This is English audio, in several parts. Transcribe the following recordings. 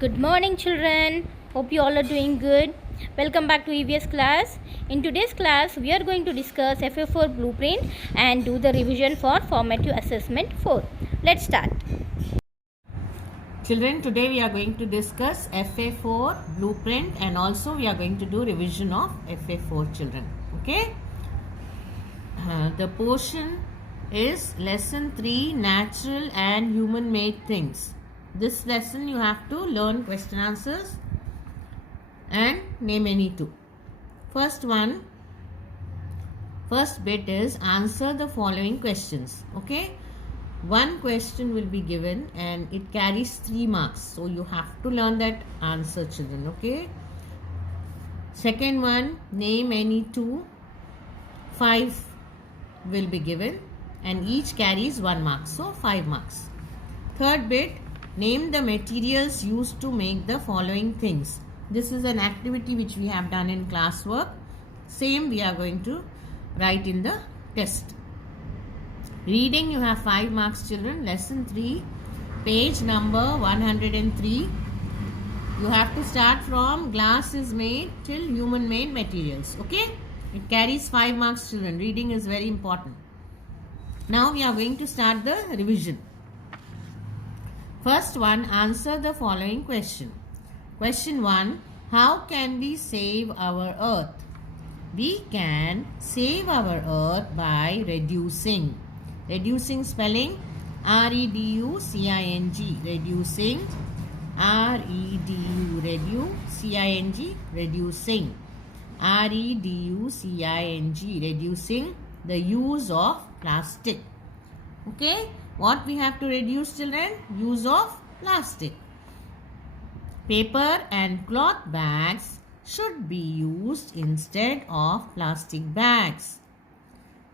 Good morning, children. Hope you all are doing good. Welcome back to EVS class. In today's class, we are going to discuss FA4 blueprint and do the revision for formative assessment 4. Let's start. Children, today we are going to discuss FA4 blueprint and also we are going to do revision of FA4 children. Okay. The portion is lesson 3, natural and human made things. This lesson you have to learn question answers and name any two. First bit is answer the following questions. Okay. One question will be given and it carries 3 marks. So you have to learn that answer, children. Okay. Second one, name any two. 5 will be given and each carries 1 mark. So 5 marks. Third bit, name the materials used to make the following things. This is an activity which we have done in classwork. Same we are going to write in the test. Reading, you have 5 marks, children. Lesson 3, page number 103. You have to start from glass is made till human made materials. Okay? It carries 5 marks, children. Reading is very important. Now we are going to start the revision. First one, answer the following question. Question 1, how can we save our earth? We can save our earth by reducing. Reducing spelling R-E-D-U-C-I-N-G. Reducing. R-E-D-U. C-I-N-G. Reducing. R-E-D-U-C-I-N-G. Reducing the use of plastic. Okay. What we have to reduce, children? Use of plastic. Paper and cloth bags should be used instead of plastic bags.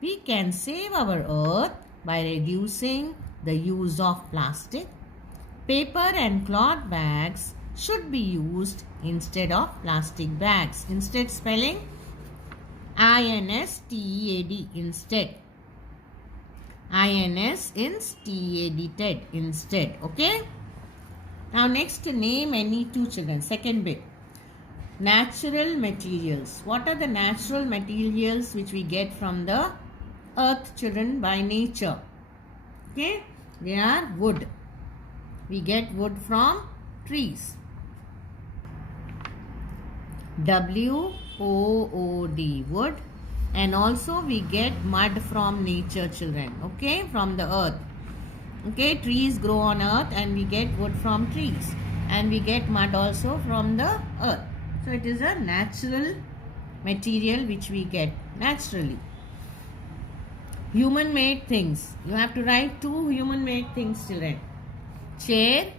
We can save our earth by reducing the use of plastic. Paper and cloth bags should be used instead of plastic bags. Instead spelling I-N-S-T-E-A-D. Instead. I-N-S-T-E-A-D. Instead. Okay. Now next, name any two, children. Second bit. Natural materials. What are the natural materials which we get from the earth, children, by nature? Okay. They are wood. We get wood from trees. W-O-O-D. Wood. And also we get mud from nature, children. Okay. From the earth. Okay, trees grow on earth and we get wood from trees. And we get mud also from the earth. So it is a natural material which we get naturally. Human made things. You have to write 2 human made things, children. Chair.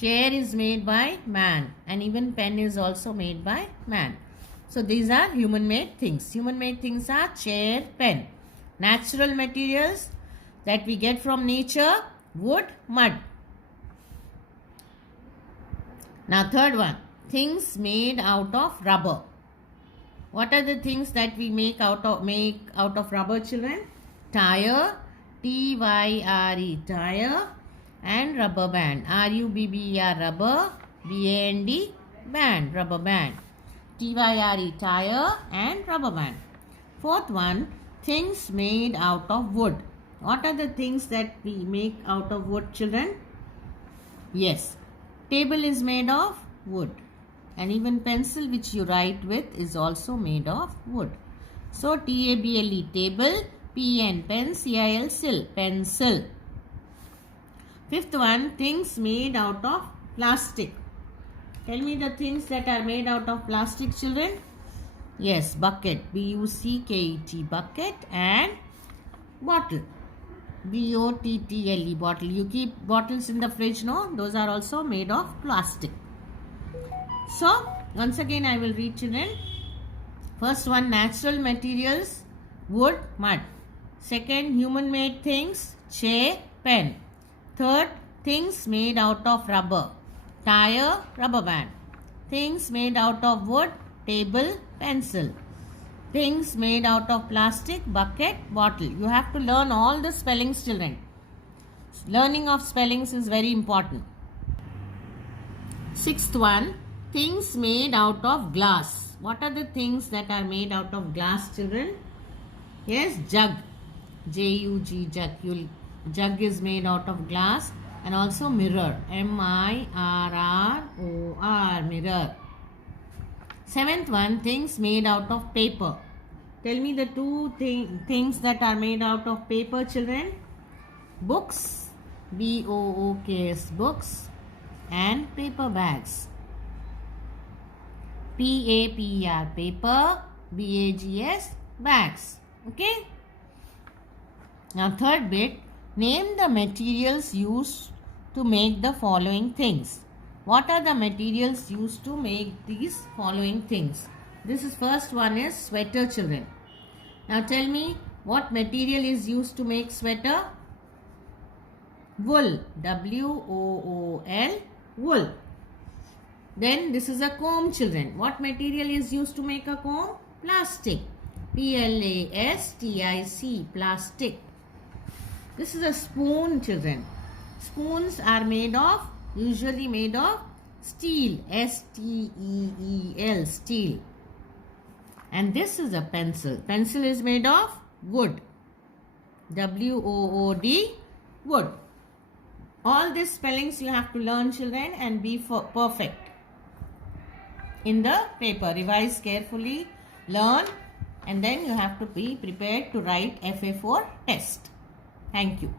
Chair is made by man. And even pen is also made by man. So these are human made things. Human made things are chair, pen. Natural materials that we get from nature, wood, mud. Now third one, things made out of rubber. What are the things that we make out of rubber, children? Tire, T-Y-R-E, tire, and rubber band. R-U-B-B-E-R, rubber, B-A-N-D, band, rubber band. T-Y-R-E, tire and rubber band. Fourth one, things made out of wood. What are the things that we make out of wood, children? Yes, table is made of wood. And even pencil which you write with is also made of wood. So, T-A-B-L-E, table, P-N, pen, C-I-L, sil, pencil. Fifth one, things made out of plastic. Tell me the things that are made out of plastic, children. Yes, bucket, B-U-C-K-E-T, bucket, and bottle. B-O-T-T-L-E, bottle. You keep bottles in the fridge, no? Those are also made of plastic. So, once again I will read, children. First one, natural materials, wood, mud. Second, human made things, chair, pen. Third, things made out of rubber, tire, rubber band. Things made out of wood, table, pencil. Things made out of plastic, bucket, bottle. You have to learn all the spellings, children. Learning of spellings is very important. Sixth one, things made out of glass. What are the things that are made out of glass, children? Yes, jug. J-U-G, jug. Jug is made out of glass. And also mirror. M-I-R-R-O-R, mirror. Seventh one, things made out of paper. Tell me the two things that are made out of paper, children. Books, B-O-O-K-S, books, and paper bags. P-A-P-E-R, paper, B-A-G-S, bags. Okay? Now third bit, name the materials used to make the following things. What are the materials used to make these following things? This is first one is sweater, children. Now tell me what material is used to make sweater? Wool, W-O-O-L, wool. Then this is a comb, children. What material is used to make a comb? Plastic, P-L-A-S-T-I-C, plastic. This is a spoon, children. Spoons are usually made of steel, S-T-E-E-L, steel. And this is a pencil. Pencil is made of wood, W-O-O-D, wood. All these spellings you have to learn, children, and be perfect in the paper. Revise carefully, learn, and then you have to be prepared to write FA4 test. Thank you.